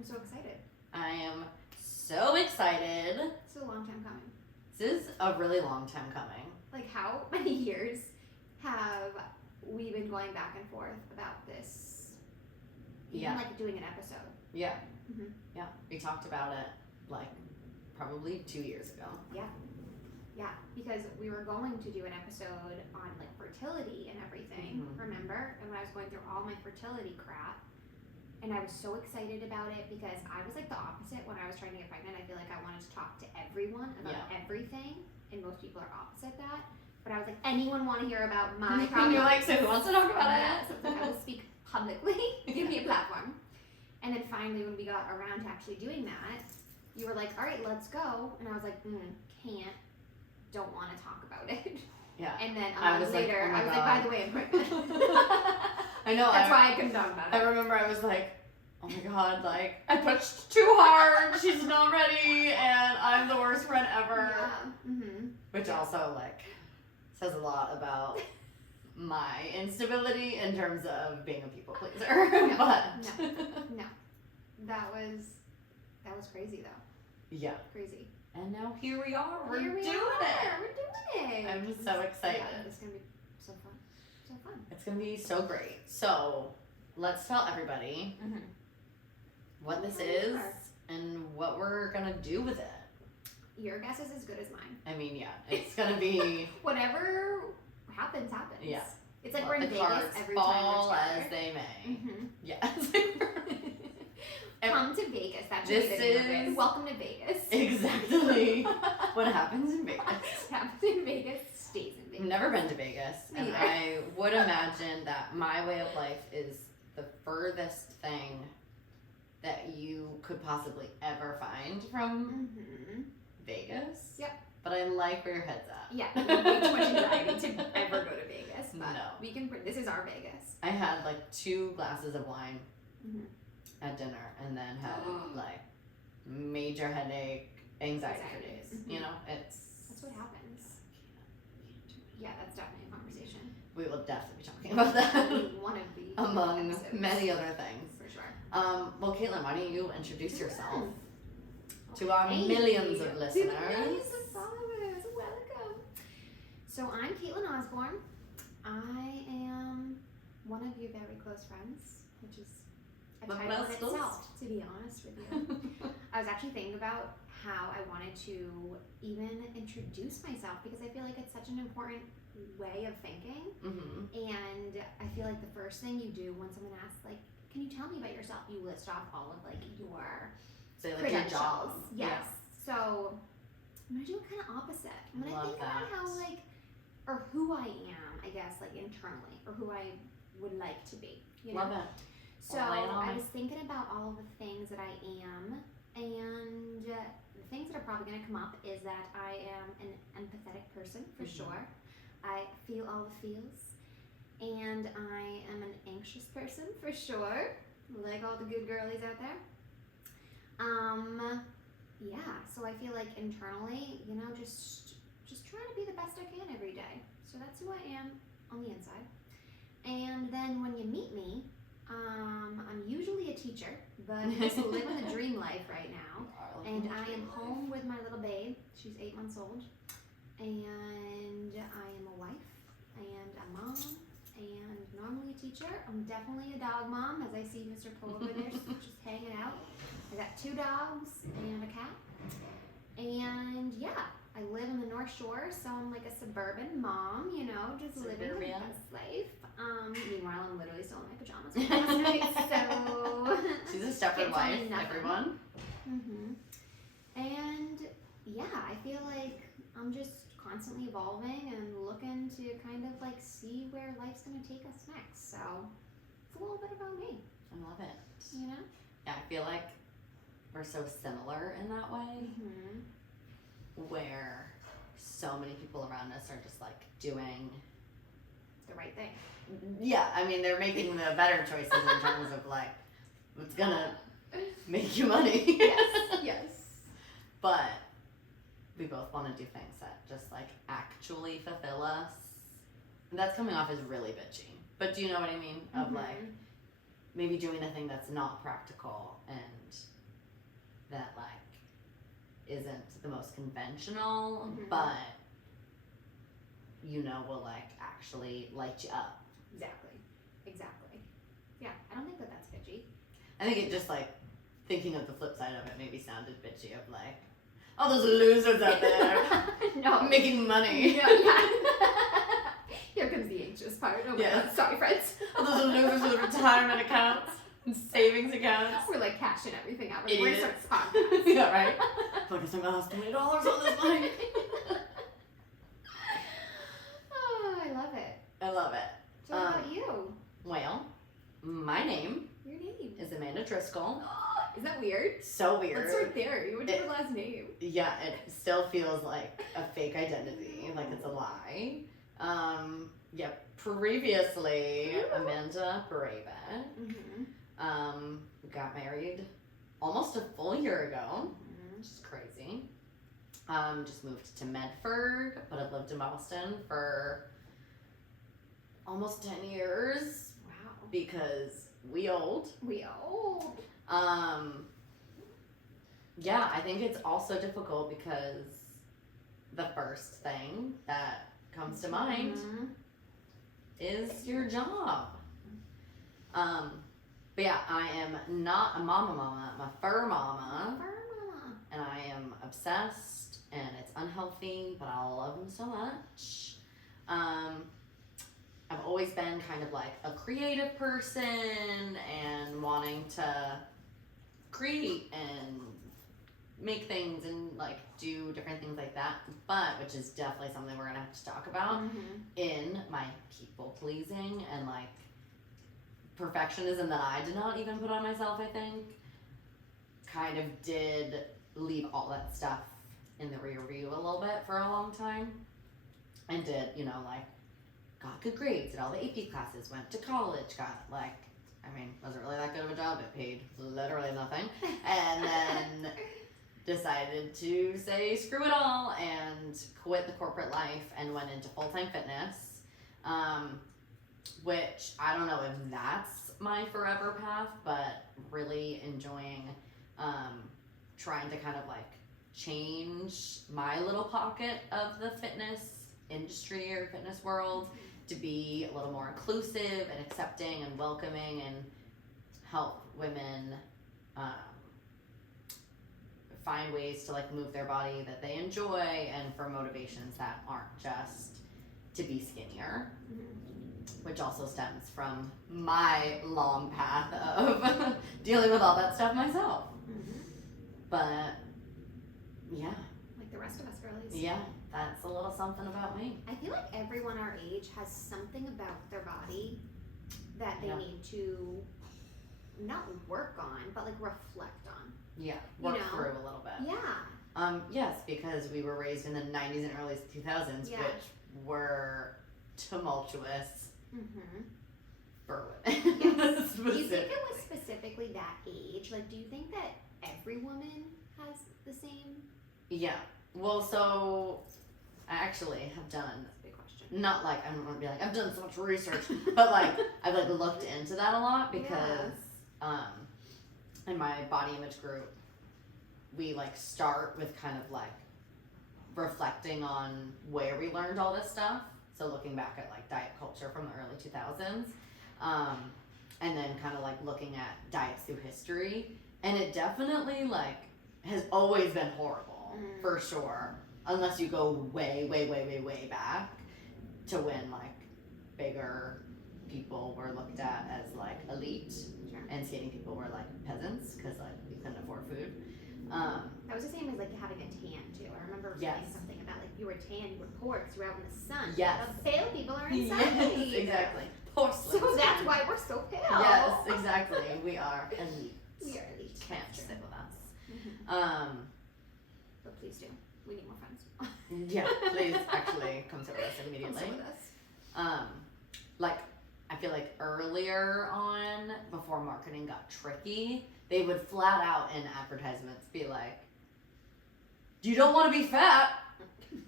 I'm so excited. I am so excited. It's a long time coming. This is a really long time coming. Like, how many years have we been going back and forth about this? Even like doing an episode. Yeah. Mm-hmm. Yeah. We talked about it like probably 2 years ago. Yeah. Yeah, because we were going to do an episode on like fertility and everything, remember? And when I was going through all my fertility crap, and I was so excited about it because I was like the opposite when I was trying to get pregnant. I feel like I wanted to talk to everyone about everything, and most people are opposite that. But I was like, anyone want to hear about my problem? You're like, so who wants to talk about it? So I will speak publicly. Give me a platform. And then finally, when we got around to actually doing that, you were like, all right, let's go. And I was like, can't. Don't want to talk about it. Yeah. And then a month later, I was like, by the way, I'm pregnant. I know. That's why I couldn't talk about it. I remember I was like, oh my god, like, I pushed too hard, she's not ready, and I'm the worst friend ever. Yeah. Mm-hmm. Which also, like, says a lot about my instability in terms of being a people pleaser. No, but no. That was crazy, though. Yeah. Crazy. And now here we are. We're doing it. We're doing it. I'm so excited. Yeah, it's gonna be so fun. So fun. It's gonna be so great. So let's tell everybody what this is and what we're gonna do with it. Your guess is as good as mine. I mean, yeah, it's gonna be whatever happens. Yeah. It's like we're in the Vegas cards every fall time we're as they may. Mm-hmm. Yeah. Come to Vegas. That should be the name of it. Welcome to Vegas. Exactly. What happens in Vegas. What happens in Vegas stays in Vegas. I've never been to Vegas, and I would imagine that my way of life is the furthest thing that you could possibly ever find from Vegas. Yep. But I like where your head's at. Yeah, way too much anxiety to ever go to Vegas. But no. We can. This is our Vegas. I had like 2 glasses of wine at dinner, and then had like major headache, anxiety for days. You know, that's what happens. Yeah, that's definitely a conversation. We will definitely be talking about that. One of the among episodes. many other things. For sure. Well, Caitlin, why don't you introduce yourself to our millions of listeners? To the millions of followers. Welcome. So I'm Caitlin Osborne. I am one of your very close friends, which is a title in itself, to be honest with you. I was actually thinking about how I wanted to even introduce myself because I feel like it's such an important way of thinking. And I feel like the first thing you do when someone asks, like, can you tell me about yourself? You list off all of like your credentials. Yes. Yeah. So I'm gonna do it kind of opposite. I'm gonna think about how like, or who I am, I guess, like internally, or who I would like to be. You know? Love it. So I was thinking about all of the things that I am, and the things that are probably going to come up is that I am an empathetic person, for sure. I feel all the feels, and I am an anxious person, for sure, like all the good girlies out there. Yeah, so I feel like internally, you know, just trying to be the best I can every day. So that's who I am on the inside. And then when you meet me, I'm usually a teacher, but I'm just living the dream life right now. And I am home with my little babe. She's 8 months old. And I am a wife and a mom and normally a teacher. I'm definitely a dog mom, as I see Mr. Cole over there just hanging out. I got 2 dogs and a cat. And yeah, I live in the North Shore, so I'm like a suburban mom, you know, just living the best life. Meanwhile, I'm literally still in my pajamas last night, so she's a Stepford wife, everyone. And yeah, I feel like I'm just constantly evolving and looking to kind of like see where life's gonna take us next. So it's a little bit about me. I love it. You know? Yeah, I feel like we're so similar in that way, where so many people around us are just like doing the right thing. Yeah, I mean, they're making the better choices in terms of like what's gonna make you money. Yes. But we both want to do things that just like actually fulfill us. And that's coming off as really bitchy. But do you know what I mean? Of like, maybe doing a thing that's not practical and that like isn't the most conventional, but will like actually light you up. Exactly. Yeah, I don't think that that's bitchy. I think it just like thinking of the flip side of it maybe sounded bitchy of like, oh, those losers out there No. making money. Yeah. Here comes the anxious part. Oh my god, sorry friends. Oh, those losers with retirement accounts and savings accounts. We're like cashing everything out. Idiots. We're gonna start this podcast. Yeah, right? I guess I'm gonna have $20 on this money. Oh, I love it. I love it. So what about you? Well, my name Your name. is Amanda Driscoll. Is that weird? So weird. Let's start there. What's your last name? Yeah, it still feels like a fake identity, like it's a lie. Previously, Amanda Braven. Got married almost a full year ago, which is crazy. Just moved to Medford, but I've lived in Boston for almost 10 years. Wow. Because we old. I think it's also difficult because the first thing that comes to mind is your job. But yeah, I am not a mama, I'm a fur mama. And I am obsessed, and it's unhealthy, but I love them so much. I've always been kind of like a creative person and wanting to create and make things and like do different things like that, but which is definitely something we're gonna have to talk about in my people pleasing and like perfectionism that I did not even put on myself. I think kind of did leave all that stuff in the rear view a little bit for a long time, and did like got good grades at all the AP classes, went to college, got like wasn't really that good of a job, it paid literally nothing, and then decided to say screw it all and quit the corporate life and went into full-time fitness, which I don't know if that's my forever path, but really enjoying trying to kind of like change my little pocket of the fitness industry or fitness world to be a little more inclusive and accepting and welcoming and help women find ways to like move their body that they enjoy and for motivations that aren't just to be skinnier, which also stems from my long path of dealing with all that stuff myself. But yeah, like the rest of us girlies. Yeah, that's a little something about me. I feel like everyone our age has something about their body that they need to not work on, but like reflect on. Yeah, work through a little bit. Yeah. Yes, because we were raised in the 90s and early 2000s, which were tumultuous for women. Yes. Do you think it was specifically that age? Like, do you think that every woman has the same? Yeah. Well, so I actually have done. That's a big question. Not like I'm gonna be like I've done so much research, but like I've like looked into that a lot because in my body image group, we like start with kind of like reflecting on where we learned all this stuff. So looking back at like diet culture from the early 2000s, and then kind of like looking at diets through history, and it definitely like has always been horrible for sure, unless you go way, way, way, way, way back to when like bigger people were looked at as like elite, and skinny people were like peasants because like we couldn't afford food. That was the same as like having a tan too. I remember reading something about like you were tan, you were poor because you were out in the sun. Yes. The pale people are inside. Yes, exactly. Porcelain. So that's why we're so pale. Yes, exactly. We are elite. We are elite. Can't sit with us. But please do. We need more friends. Yeah, please actually come sit with us immediately. Come sit with us. Like I feel like earlier on, before marketing got tricky, they would flat out in advertisements be like, "You don't want to be fat,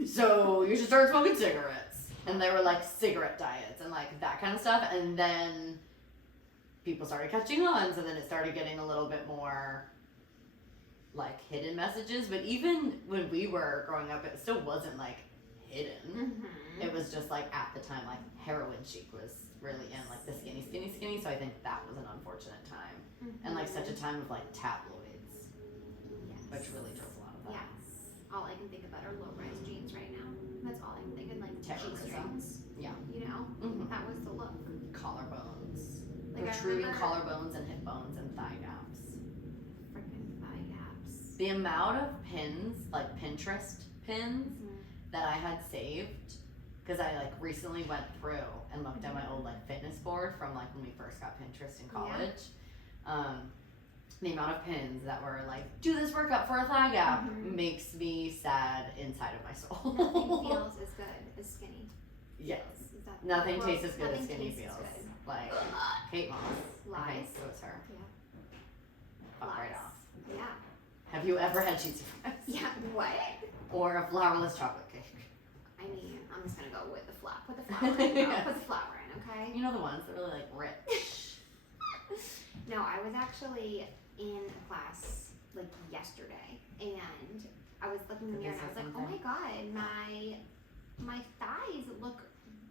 so you should start smoking cigarettes." And they were like cigarette diets and like that kind of stuff. And then people started catching on, so then it started getting a little bit more like hidden messages. But even when we were growing up, it still wasn't like hidden. Mm-hmm. It was just like at the time, like heroin chic was really in, like the skinny. So I think that was an unfortunate time, and like such a time of like tabloids, which really drove a lot of that. Yes. All I can think about are low-rise jeans right now. That's all I can think of, like Terrorism. G-strings. Yeah. You know, that was the look. Collarbones, Like protruding I remember collarbones and hip bones and thigh gaps. freaking thigh gaps. The amount of pins, like Pinterest pins, that I had saved, because I like recently went through and looked at my old like fitness board from like when we first got Pinterest in college. The amount of pins that were like, do this workout for a thigh gap makes me sad inside of my soul. Nothing feels as good as skinny. Yes. Is that Nothing tastes as good as nothing skinny tastes as feels. good. Like Kate Moss. I think Lies. it was her. Yeah. Fuck right Lies. off. Yeah. Have you ever had cheesy fries? Yeah. What? Or a flourless chocolate cake? I mean, I'm just gonna go with the flour. Put the flour in. Yes. Put the flour in, okay? You know the ones that are really like rich. No, I was actually in a class like yesterday, and I was looking in the mirror, and I was like, oh my god, my thighs look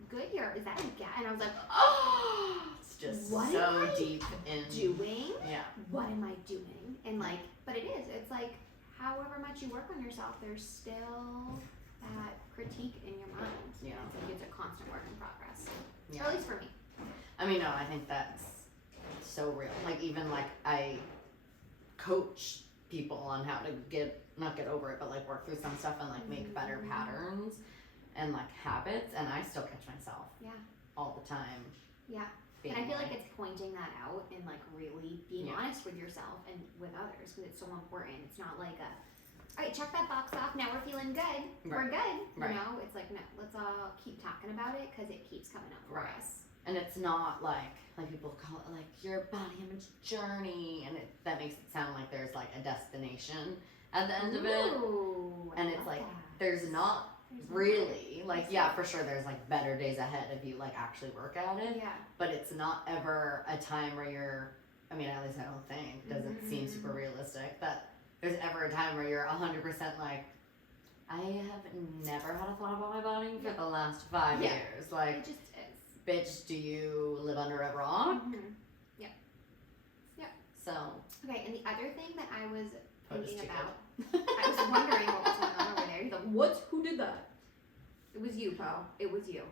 good here. Is that a gap? And I was like, oh, It's just what so am I deep in. doing? Yeah. What am I doing? And like, but it is. It's like, however much you work on yourself, there's still that critique in your mind. Yeah. It's like it's a constant work in progress. Yeah. Or at least for me. I mean, no, I think that's so real. Like, even like I coach people on how to not get over it, but like work through some stuff and like make better patterns and like habits, and I still catch myself. Yeah. All the time. Yeah. And I feel like it's pointing that out and like really being honest with yourself and with others, because it's so important. It's not like all right, check that box off. Now we're feeling good. We're good. You know, it's like, no, let's all keep talking about it because it keeps coming up for us. And it's not like people call it like your body image journey, and that makes it sound like there's like a destination at the end of it. And it's like there's not really like, yeah, for sure there's like better days ahead if you like actually work at it. Yeah. But it's not ever a time where you're, I mean, at least I don't think, doesn't seem super realistic that there's ever a time where you're 100% like, I have never had a thought about my body for the last 5 years. Like, it just is. Bitch, do you live under a rock? Yeah. Yeah. So. Okay, and the other thing that I was thinking about, good. I was wondering what was going on over there. He's like, what? Who did that? It was you, Poe. It was you.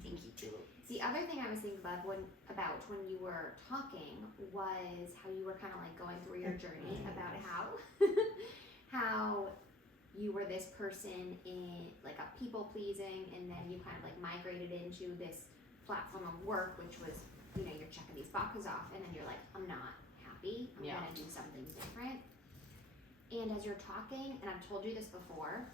Stinky too. The other thing I was thinking about when you were talking was how you were kind of like going through your journey about how you were this person in like a people pleasing, and then you kind of like migrated into this platform of work, which was, you know, you're checking these boxes off, and then you're like, I'm not happy. I'm gonna do something different. And as you're talking, and I've told you this before,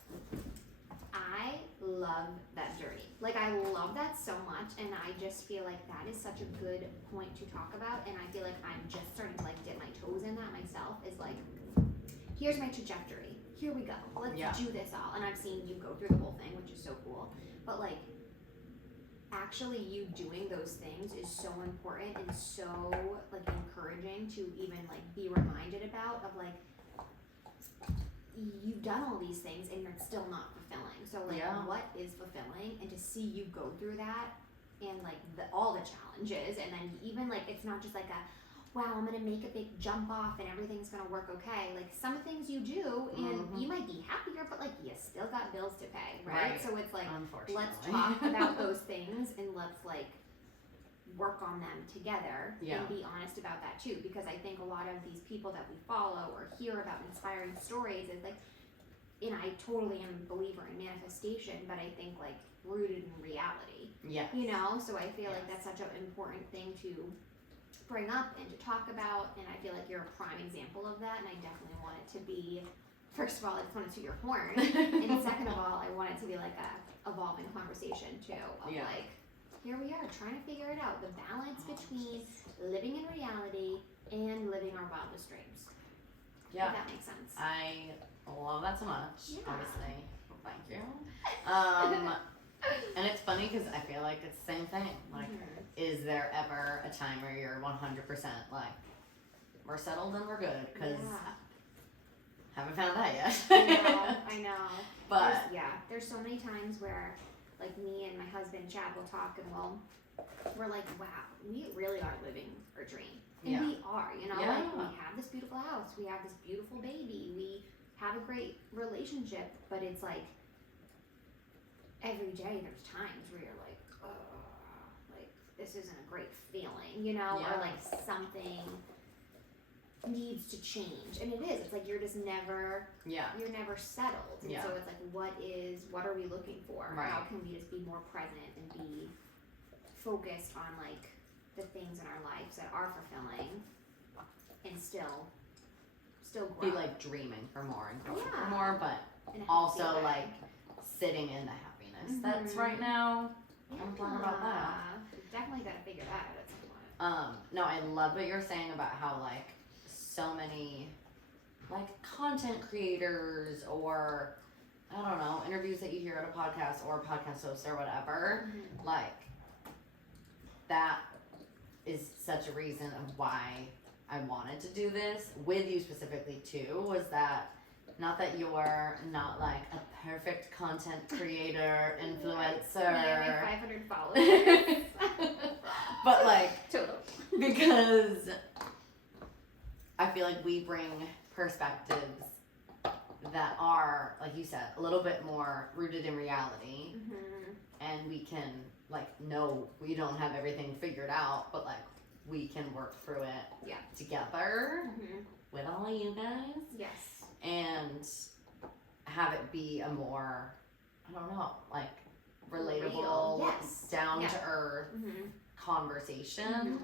I love that journey. Like, I love that so much, and I just feel like that is such a good point to talk about, and I feel like I'm just starting to like dip my toes in that myself, is like, here's my trajectory. Here we go. Let's do this all. And I've seen you go through the whole thing, which is so cool. But like, actually you doing those things is so important and so like encouraging to even like be reminded about, of like, you've done all these things and you're still not fulfilling. So like, what is fulfilling? And to see you go through that and like all the challenges, and then even like, it's not just like a, wow, I'm gonna make a big jump off and everything's gonna work okay. Like, some things you do and you might be happier, but like, you still got bills to pay, right? So it's like, let's talk about those things and let's like work on them together and be honest about that too. Because I think a lot of these people that we follow or hear about inspiring stories is like, and I totally am a believer in manifestation, but I think like rooted in reality. Yeah. You know, so I feel like that's such an important thing to bring up and to talk about, and I feel like you're a prime example of that, and I definitely want it to be, first of all, I just want it to your horn, and second of all, I want it to be like a evolving conversation too, of like, here we are trying to figure it out, the balance between living in reality and living our wildest dreams. If that makes sense. I love that so much, obviously. Thank you. And it's funny because I feel like it's the same thing. Like, is there ever a time where you're 100% like, we're settled and we're good? Because haven't found that yet. I know. But there's so many times where like me and my husband Chad will talk and we're like, wow, we really are living our dream. And we are, you know, like we have this beautiful house, we have this beautiful baby, we have a great relationship, but it's like every day there's times where you're like, oh, like this isn't a great feeling, you know, or like something needs to change. And it is, it's like you're just never you're never settled. And so it's like what are we looking for? Right. How can we just be more present and be focused on like the things in our lives that are fulfilling and still grow. Be like dreaming for more and growing for more, but also like sitting in the happiness that's right now. I'm talking about that. Definitely gotta figure that out at some point. No, I love what you're saying about how like so many like content creators or I don't know, interviews that you hear at a podcast or podcast hosts or whatever, like that is such a reason of why I wanted to do this with you specifically too, was that not that you're not like a perfect content creator, influencer. Yeah, like 500 followers. But like, total. Because I feel like we bring perspectives that are, like you said, a little bit more rooted in reality. And we can like know we don't have everything figured out, but like we can work through it together with all of you guys. Yes. And have it be a more, I don't know, like relatable, down to earth conversation.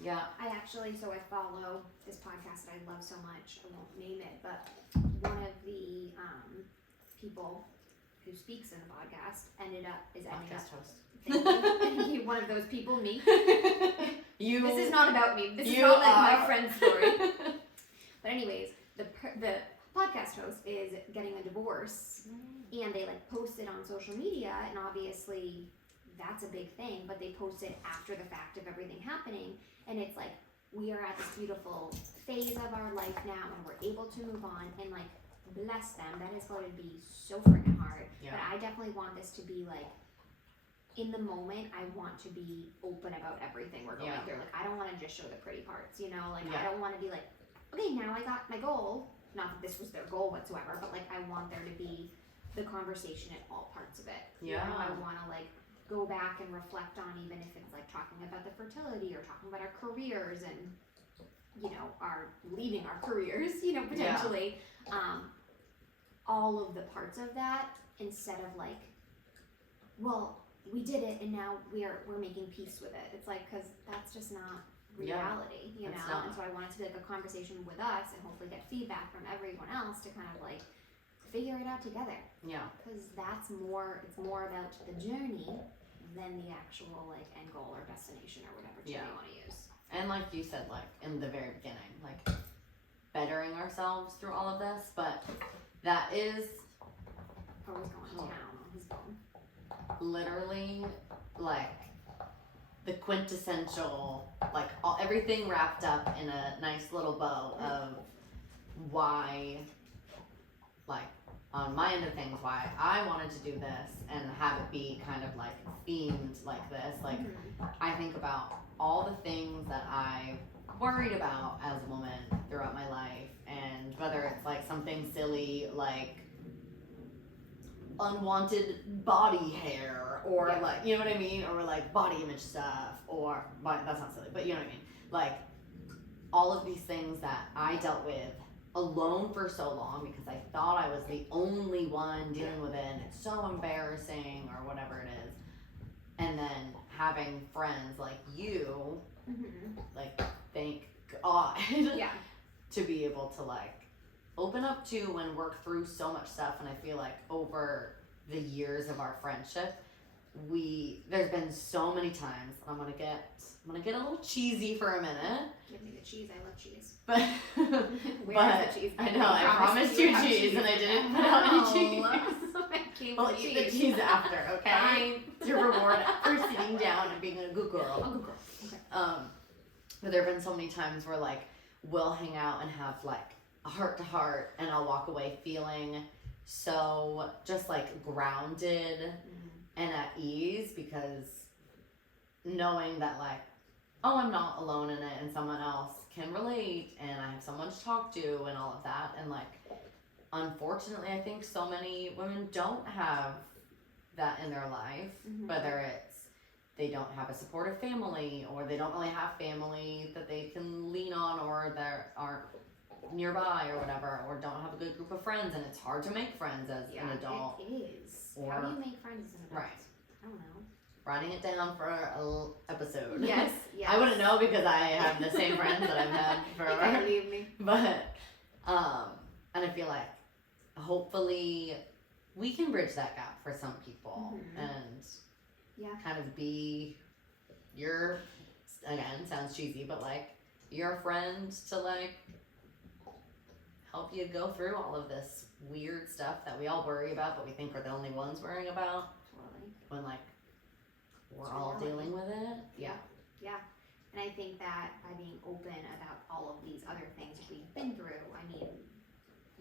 Yeah. I actually, so I follow this podcast that I love so much. I won't name it, but one of the people who speaks in the podcast ended up. Host. Thank you. One of those people, me. You. This is not about me. This is not like my friend's story. But anyways, the podcast host is getting a divorce, and they like post it on social media, and obviously that's a big thing. But they post it after the fact of everything happening, and it's like we are at this beautiful phase of our life now, and we're able to move on, and like bless them. That is going to be so freaking hard. Yeah. But I definitely want this to be like. In the moment, I want to be open about everything we're going through. Like, I don't want to just show the pretty parts, you know? Like, I don't want to be like, okay, now I got my goal. Not that this was their goal whatsoever, but like, I want there to be the conversation at all parts of it. Yeah. You know, I want to like go back and reflect on even if it's like talking about the fertility or talking about our careers and, you know, our leaving our careers, you know, potentially. All of the parts of that instead of like, well, we did it and now we're making peace with it. It's like, because that's just not reality, you know? And so I want it to be like a conversation with us and hopefully get feedback from everyone else to kind of like figure it out together. Yeah. Because it's more about the journey than the actual like end goal or destination or whatever term you want to use. And like you said, like in the very beginning, like bettering ourselves through all of this, but that is always going to town on his bone. Literally like the quintessential, like everything wrapped up in a nice little bow of why, like on my end of things, why I wanted to do this and have it be kind of like themed like this. Like I think about all the things that I worried about as a woman throughout my life, and whether it's like something silly like unwanted body hair or like, you know what I mean, or like body image stuff, or that's not silly, but you know what I mean, like all of these things that I dealt with alone for so long because I thought I was the only one dealing with it and it's so embarrassing or whatever it is, and then having friends like you, like thank God, to be able to like open up to and work through so much stuff. And I feel like over the years of our friendship, there's been so many times, and I'm gonna get a little cheesy for a minute. Give me the cheese. I love cheese. But Where's the cheese? I know I promised you cheese and I didn't put out any cheese. We'll eat the cheese after, okay? Fine. To reward for sitting down and being a good girl. A good girl. Okay. But there have been so many times where like we'll hang out and have like a heart to heart, and I'll walk away feeling so just like grounded and at ease, because knowing that like, oh, I'm not alone in it and someone else can relate and I have someone to talk to and all of that. And like, unfortunately, I think so many women don't have that in their life, whether it's they don't have a supportive family, or they don't really have family that they can lean on, or they aren't nearby or whatever, or don't have a good group of friends, and it's hard to make friends as an adult. It is. Or, how do you make friends as an adult? Right. I don't know. Writing it down for an episode. Yes, yes. I wouldn't know because I have the same friends that I've had forever. You believe me. But, and I feel like hopefully we can bridge that gap for some people and kind of be your, again, sounds cheesy, but like your friend to like help you go through all of this weird stuff that we all worry about, but we think we're the only ones worrying about. Totally. When like we're all dealing with it. Yeah. And I think that by being open about all of these other things we've been through, I mean,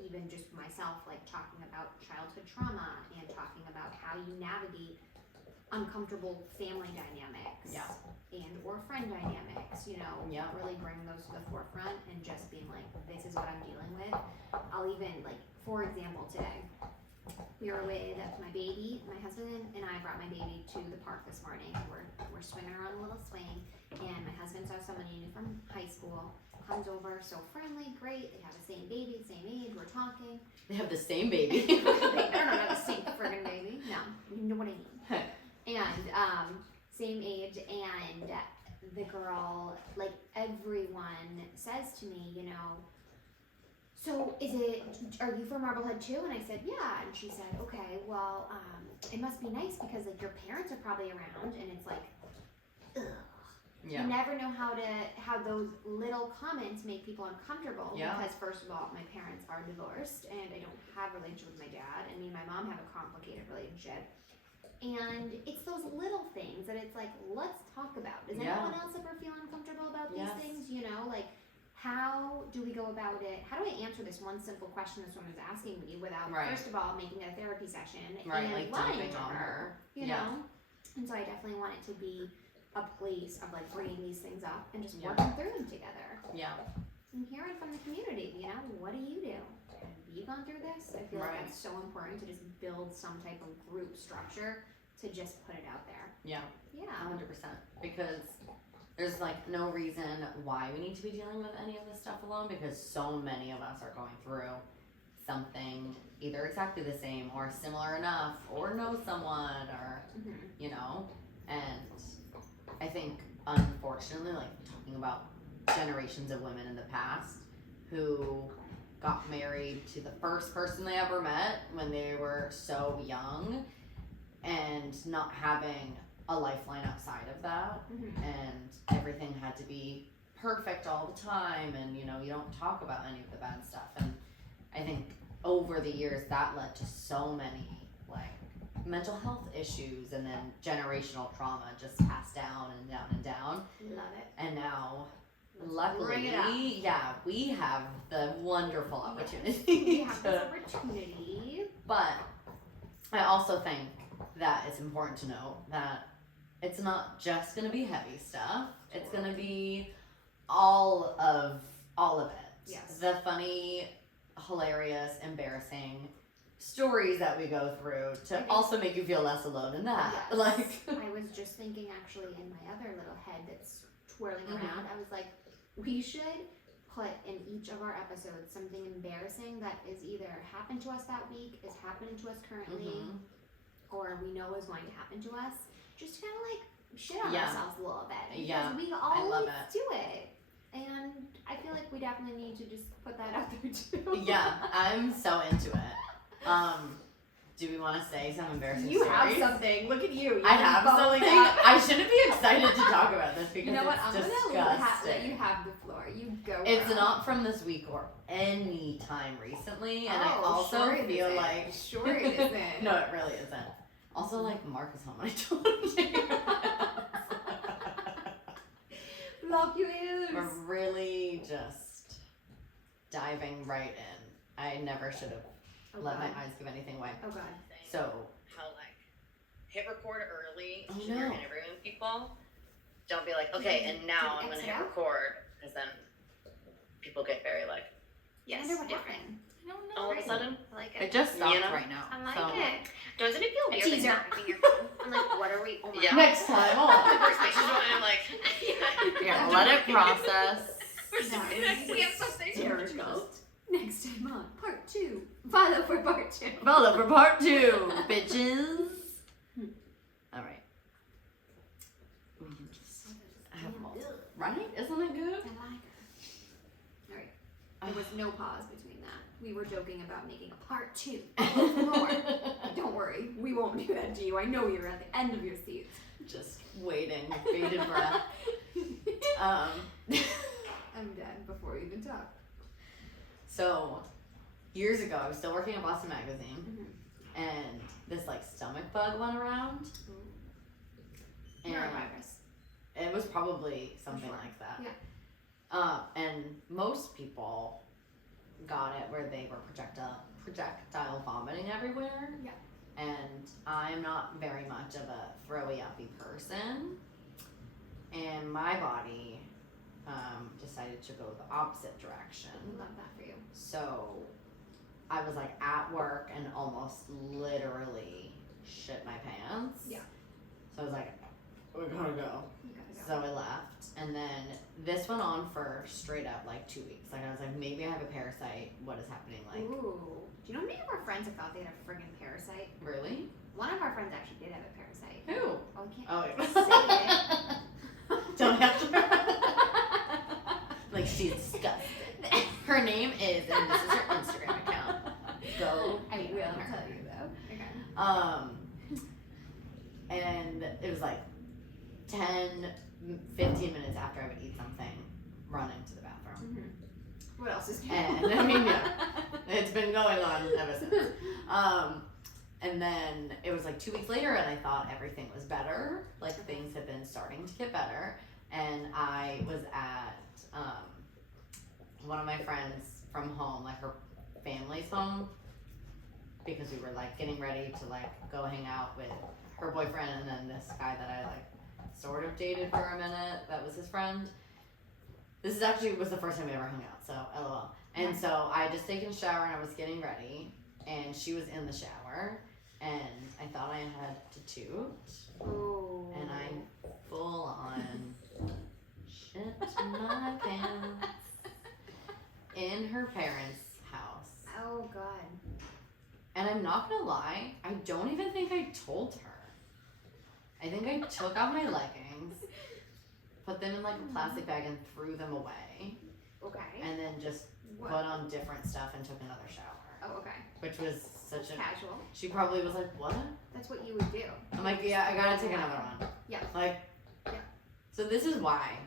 even just myself, like talking about childhood trauma and talking about how you navigate uncomfortable family dynamics and or friend dynamics, you know, really bring those to the forefront and just being like, this is what I'm dealing with. I'll even, like, for example, today, we were with my baby, my husband and I brought my baby to the park this morning. We're swinging around a little swing, and my husband saw someone he knew from high school, comes over, so friendly, great, they have the same baby, same age, we're talking. They have the same baby. They don't have the same friggin' baby. No, you know what I mean. And same age, and the girl, like, everyone says to me, you know, so are you from Marblehead too? And I said, yeah. And she said, okay, well, it must be nice because like your parents are probably around, and it's like, ugh. Yeah. You never know how those little comments make people uncomfortable. Yeah. Because first of all, my parents are divorced, and I don't have a relationship with my dad. I mean, my mom have a complicated relationship. And it's those little things that it's like, let's talk about. Does anyone else ever feel uncomfortable about these things? You know, like, how do we go about it? How do I answer this one simple question this woman's asking me without, first of all, making it a therapy session and like lying to her, you know? And so I definitely want it to be a place of like bringing these things up and just working through them together. Yeah. And hearing from the community, you know, what do you do? Have you gone through this? I feel like that's so important to just build some type of group structure to just put it out there. Yeah. Yeah. 100%. Because there's like no reason why we need to be dealing with any of this stuff alone, because so many of us are going through something either exactly the same or similar enough, or know someone, or you know. And I think unfortunately, like talking about generations of women in the past who got married to the first person they ever met when they were so young, and not having a lifeline outside of that, and everything had to be perfect all the time, and you know, you don't talk about any of the bad stuff. And I think over the years that led to so many like mental health issues, and then generational trauma just passed down and down and down. Love it. And now luckily, we have the wonderful opportunity. We have this opportunity. But I also think that it's important to note that it's not just going to be heavy stuff. It's going to be all of it. Yes. The funny, hilarious, embarrassing stories that we go through to also make you feel less alone in that. Yes. Like I was just thinking actually in my other little head that's twirling around, I was like, we should put in each of our episodes something embarrassing that is either happened to us that week, is happening to us currently, or we know is going to happen to us, just to kind of like shit on ourselves a little bit. Because we always do it. And I feel like we definitely need to just put that out there too. Yeah, I'm so into it. Do we want to say some embarrassing You stories? have something. Look at you. I have something. I shouldn't be excited to talk about this because you know what? it's I'm disgusting. gonna let you have the floor. You go. It's girl. not from this week or any time recently, and I Oh, also sure it feel isn't. like Sure it isn't. no, it really isn't. Also, like Mark is home. I told you. Block your ears. We're really just diving right in. I never should have let my eyes give anything away. Oh god. So how like hit record early Oh, if you're no. interviewing people. Don't be like, okay, and now I'm gonna hit exit out? record, because then people get very like, I yes, wonder what yeah. happened. I don't know. All of a sudden. I like it it. just stopped You know? right now. I like so. it. Doesn't it feel A weird that teaser. you're not using your phone? I'm like, what are we? Oh my Yeah. god. Next time The on. first picture is when I'm like, Here, let it process. We have something. Hysterical. Next time on part 2. Follow for part 2. Follow for part 2, bitches. All right. We can just have multiple. Right? Isn't it good? I like it. Alright. There was no pause between that. We were joking about making a part 2. More. Don't worry. We won't do that to you. I know you're at the end of your seats. Just waiting with bated breath. I'm dead before we even talk. So, years ago, I was still working at Boston Magazine, and this like stomach bug went around, and Neurovirus. it was probably something sure. like that. Yeah. And most people got it where they were projectile vomiting everywhere. Yeah. And I'm not very much of a throwy uppy person, and my body decided to go the opposite direction. Love that for you. So I was like at work and almost literally shit my pants. Yeah. So I was like, we're gonna go. You gotta So I left, and then this went on for straight up like 2 weeks. Like I was like, maybe I have a parasite. What is happening? Like, Ooh. Do you know many of our friends have thought they had a friggin' parasite? really? One of our friends actually did have a parasite. Who? Oh, I can't Oh, wait. say it. Don't have to. Like she's disgusting. Her name is, and this is her Instagram account. Go. I will her. tell you though. Okay. And it was like 10, 15 minutes after I would eat something, run into the bathroom. What else is new? And I mean, yeah, it's been going on ever since. And then it was like 2 weeks later, and I thought everything was better. Like things had been starting to get better. And I was at one of my friends from home, like her family's home, because we were like getting ready to like go hang out with her boyfriend and then this guy that I like sort of dated for a minute. That was his friend. This is actually was the first time we ever hung out, so LOL. And so I had just taken a shower and I was getting ready, and she was in the shower, and I thought I had to toot, Ooh. and I full on shit my pants in her parents' house. Oh god. And I'm not gonna lie, I don't even think I told her. I think I took out my leggings, put them in like a plastic bag and threw them away, Okay. and then just What? put on different stuff and took another shower. Oh, okay. Which was such a... Casual. She probably was like, what? That's what you would do. I'm like, yeah, I gotta take another one. Yeah. Like, Yeah. So this is why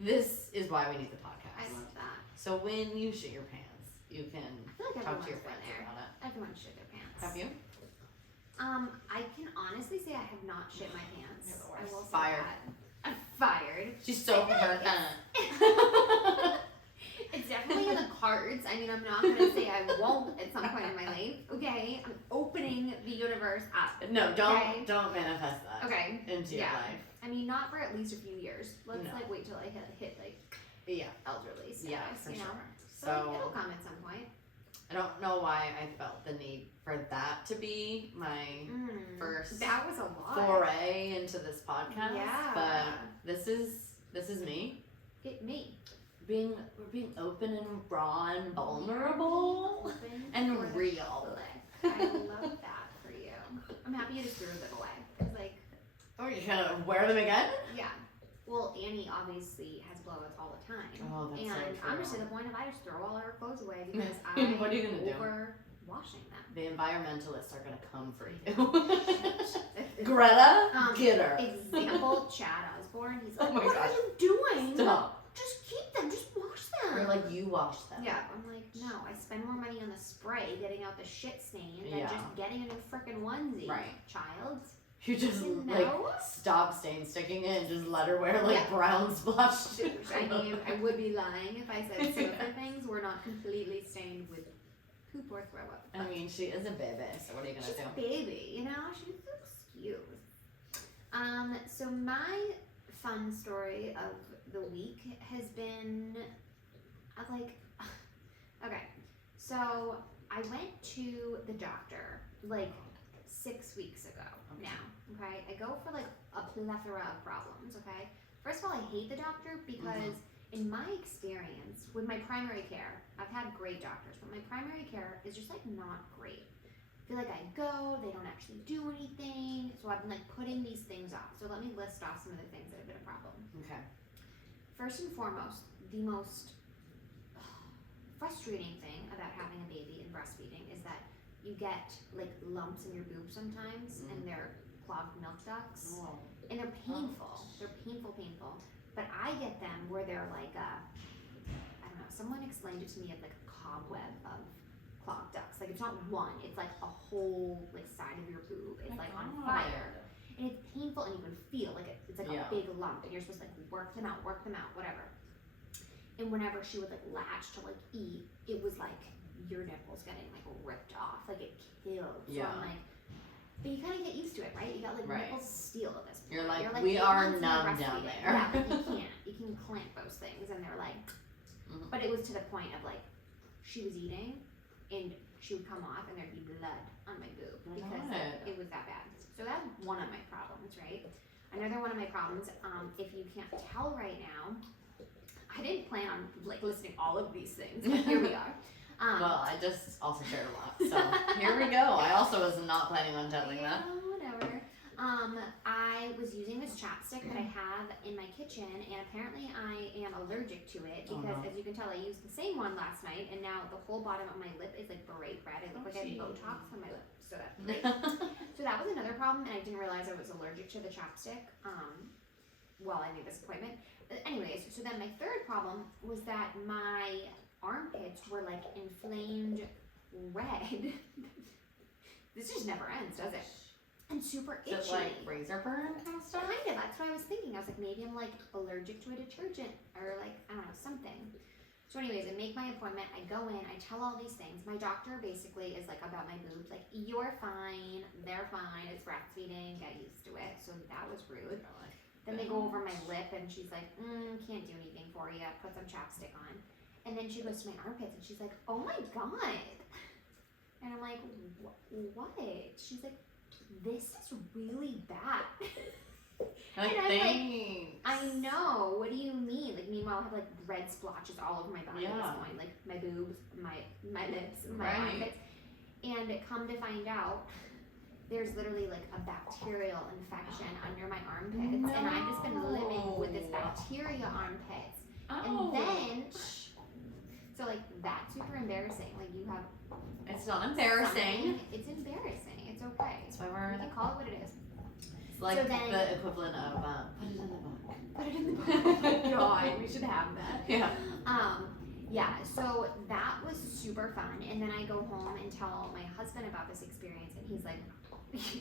we need the podcast. I love that. So when you shit your pants, you can I feel like talk to your everyone's been friends there. about it. Everyone shit their pants. Have you? I can honestly say I have not shit my pants. You're the I worst. will say Fired. that. I'm fired. She's so prepared. It's definitely in the cards. I mean, I'm not gonna say I won't at some point in my life. Okay, I'm opening the universe up. No, Okay. don't manifest that Okay. into your Yeah. life. I mean, not for at least a few years. Let's No. like wait till I hit like Yeah, elderly status. yeah, for you sure. know? So it'll So come at some point. I don't know why I felt the need for that to be my first That was a lot. foray into this podcast. Yeah. But this is me. Me. We're being open and raw and vulnerable Open and for the real. split. I love that for you. I'm happy you just threw them away. Cause like, Oh, you're gonna wear them again? yeah. Well, Annie obviously has blowouts all the time. Oh, that's and so true. I'm just to the point of I just throw all her clothes away because What are you gonna do? washing them. The environmentalists are gonna come for you. Greta, get her. Example, Chad Osborne. He's like, Oh my what gosh. are you doing? Stop. Just keep them. Just wash them. Or like you wash them. Yeah, I'm like, no, I spend more money on the spray getting out the shit stain than Yeah. just getting a new frickin' onesie. Right. Child. You just You like know? stop stain sticking it and just let her wear like Yeah. brown splash. I mean, I would be lying if I said some of the things were not completely stained with poop or throw up. I mean, she is a baby, so what are you gonna She's do? a baby, you know? She's so cute. So my fun story of the week has been okay, so I went to the doctor like 6 weeks ago now, okay? I go for like a plethora of problems, okay? First of all, I hate the doctor because in my experience with my primary care, I've had great doctors, but my primary care is just like not great. I feel like I go, they don't actually do anything, so I've been like putting these things off. So let me list off some of the things that have been a problem. Okay. First and foremost, the most frustrating thing about having a baby and breastfeeding is that you get like lumps in your boob sometimes and they're clogged milk ducts and they're painful. They're painful. But I get them where they're like I don't know, someone explained it to me as like a cobweb of clogged ducts. Like it's not one, it's like a whole like side of your boob is like on fire. And it's painful and you can feel like it's like a big lump and you're supposed to like work them out, whatever. And whenever she would like latch to like eat, it was like your nipples getting like ripped off. Like it killed. So I'm like, but you kind of get used to it, right? You got like nipples of steel at this point. You're like, You're, we 8 are months into numb breastfeeding. down there. Yeah, but you can't. You can clamp those things and they're like, but it was to the point of like, she was eating and she would come off and there'd be blood on my boob because like, it was that bad. So that's one of my problems, right? Another one of my problems, if you can't tell right now, I didn't plan on like listing all of these things, but here we are. Well, I just also shared a lot, so here we go. I also was not planning on telling that. Whatever. I was using this chapstick that I have in my kitchen, and apparently I am allergic to it because, as you can tell, I used the same one last night, and now the whole bottom of my lip is like bright red. I look like I have Botox on my lip, so that's great. So that was another problem, and I didn't realize I was allergic to the chapstick. While I made this appointment. Anyways, so then my third problem was that my armpits were like inflamed red. This just never ends, does it? And super itchy. Just like razor burn kind of stuff? Kind of, that's what I was thinking. I was like, maybe I'm like allergic to a detergent or like, I don't know, something. So anyways, I make my appointment, I go in, I tell all these things. My doctor basically is like about my boobs, like, you're fine, they're fine, it's breastfeeding, get used to it. So that was rude. Then they go over my lip and she's like, can't do anything for you, put some chapstick on. And then she goes to my armpits and she's like, oh my God. And I'm like, what? She's like, this is really bad. Like, and I'm thanks. like, I know, what do you mean? Like, meanwhile I have like red splotches all over my body at this point. Like my boobs, my lips, my armpits. And come to find out, there's literally like a bacterial infection under my armpits, and I've just been living with this bacteria armpits. And then, so like that's super embarrassing. Like you have. It's not embarrassing. It's embarrassing. It's okay. That's why we're. You can call it what it is. It's like so then, the equivalent of put it in the book. Put it in the book. Oh my God, we should have that. Yeah. Yeah, so that was super fun. And then I go home and tell my husband about this experience, and he's like,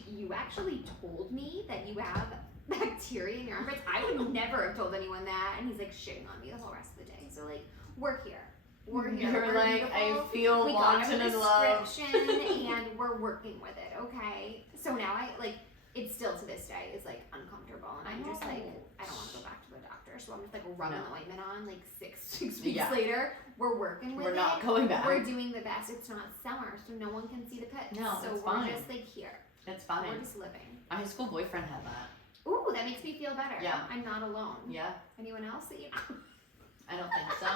you actually told me that you have bacteria in your armpits? I would never have told anyone that. And he's like shitting on me the whole rest of the day. So like, we're here. We're here. You're we're like, beautiful. I feel we got wanted a and loved. prescription and we're working with it, okay? So now I like, it's still to this day is like uncomfortable, and I'm just like, I don't want to go back to the doctor, so I'm just like rubbing the ointment on. Like six weeks later, we're working with it. We're not going back. We're doing the best. It's not summer, so no one can see the pits. No, so it's we're fine. just like here. It's fine. We're just living. My high school boyfriend had that. Ooh, that makes me feel better. Yeah. I'm not alone. Yeah. Anyone else that you know? I don't think so.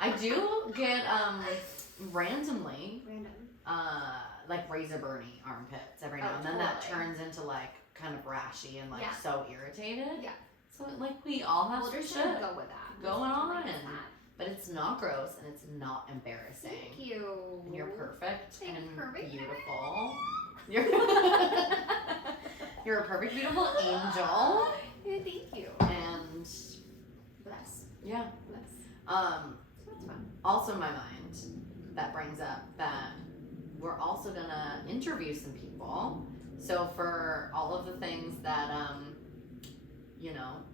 I do get randomly Random. like razor burny armpits every now Oh, and then. That totally. turns into like kind of rashy and like Yeah. so irritated. Yeah. So like we all have We'll some just shit go with that. going Just on, like that. but it's not gross and it's not embarrassing. Thank you. And you're perfect Thank and perfect. beautiful. You're you're a perfect, beautiful angel. Yeah, thank you. And Bless. yeah. Bless. So that's fun. Also in my mind, that brings up that we're also gonna interview some people. So for all of the things that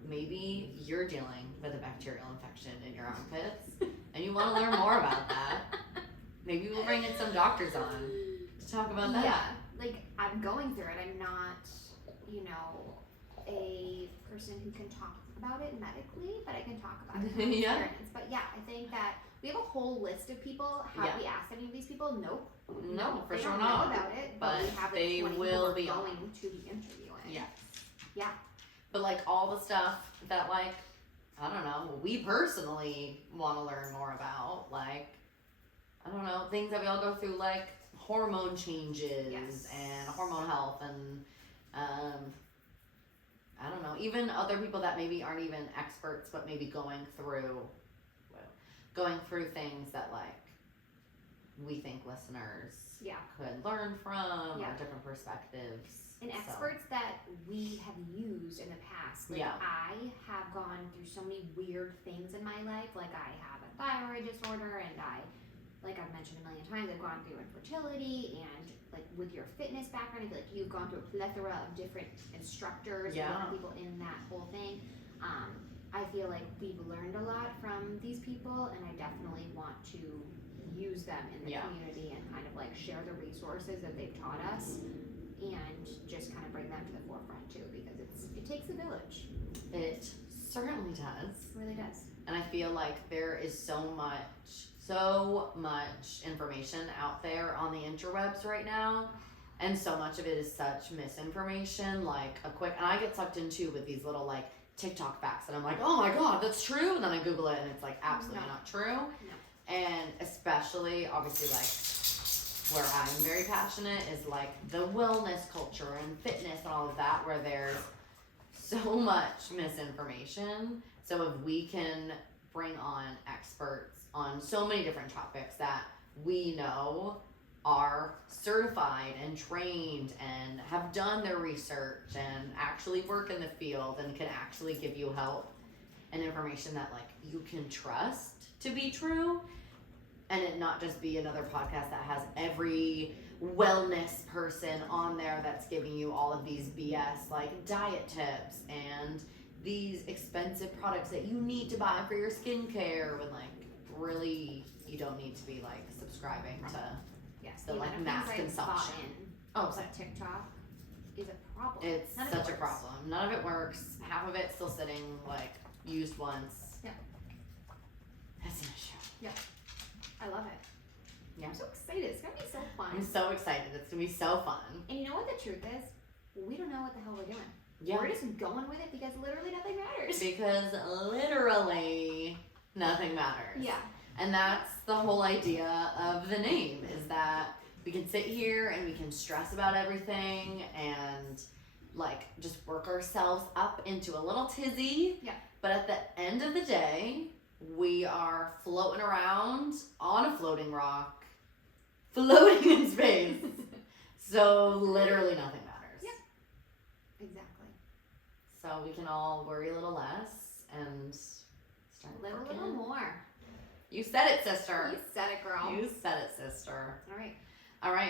maybe you're dealing with a bacterial infection in your armpits and you want to learn more about that, maybe we'll bring in some doctors on to talk about that. Yeah, like I'm going through it. I'm not, a person who can talk about it medically, but I can talk about it from Yeah. experience. But yeah, I think that we have a whole list of people. Have Yeah. we asked any of these people? Nope. No, for they sure don't not. know about it, but we But have they 20 will people be we're on. going to be interviewing. Yes. Yeah. But like all the stuff that I don't know, we personally want to learn more about, I don't know, things that we all go through, like hormone changes Yes. and hormone health and I don't know, even other people that maybe aren't even experts but maybe going through things that we think listeners Yeah. could learn from Yeah. or different perspectives. And So, experts that we have used in the past. Like Yeah. I have gone through so many weird things in my life. Like I have a thyroid disorder, and like I've mentioned a million times, I've gone through infertility, and like with your fitness background, I feel like you've gone through a plethora of different instructors, Yeah. different people in that whole thing. I feel like we've learned a lot from these people, and I definitely want to use them in the Yeah. community and kind of share the resources that they've taught us, and just kind of bring them to the forefront too, because it takes a village. it certainly does. It really does. And I feel like there is so much information out there on the interwebs right now. And so much of it is such misinformation. And I get sucked into with these little TikTok facts. And I'm like, oh my God, that's true. And then I Google it and it's absolutely No. not true. And especially, obviously, where I'm very passionate is the wellness culture and fitness and all of that, where there's so much misinformation. So if we can bring on experts on so many different topics that we know are certified and trained and have done their research and actually work in the field and can actually give you help and information that you can trust to be true, and it not just be another podcast that has every wellness person on there that's giving you all of these BS diet tips and these expensive products that you need to buy for your skincare, when really you don't need to be subscribing to Yes. the amount of mass things I've bought consumption. in Oh, on TikTok is a problem. it's None of such it a works. problem. None of it works. Half of it's still sitting used once. Yeah. That's an issue. I love it. Yeah. I'm so excited. It's gonna be so fun. I'm so excited. It's gonna be so fun. And you know what the truth is? We don't know what the hell we're doing. Yeah. We're just going with it because literally nothing matters. Because literally nothing matters. Yeah. And that's the whole idea of the name, is that we can sit here and we can stress about everything and just work ourselves up into a little tizzy. Yeah. But at the end of the day, we are floating around on a floating rock, floating in space. So literally nothing matters. Yep. Exactly. So we can all worry a little less and start Live a working. little more. You said it, sister. You said it, girl. You said it, sister. All right. All right.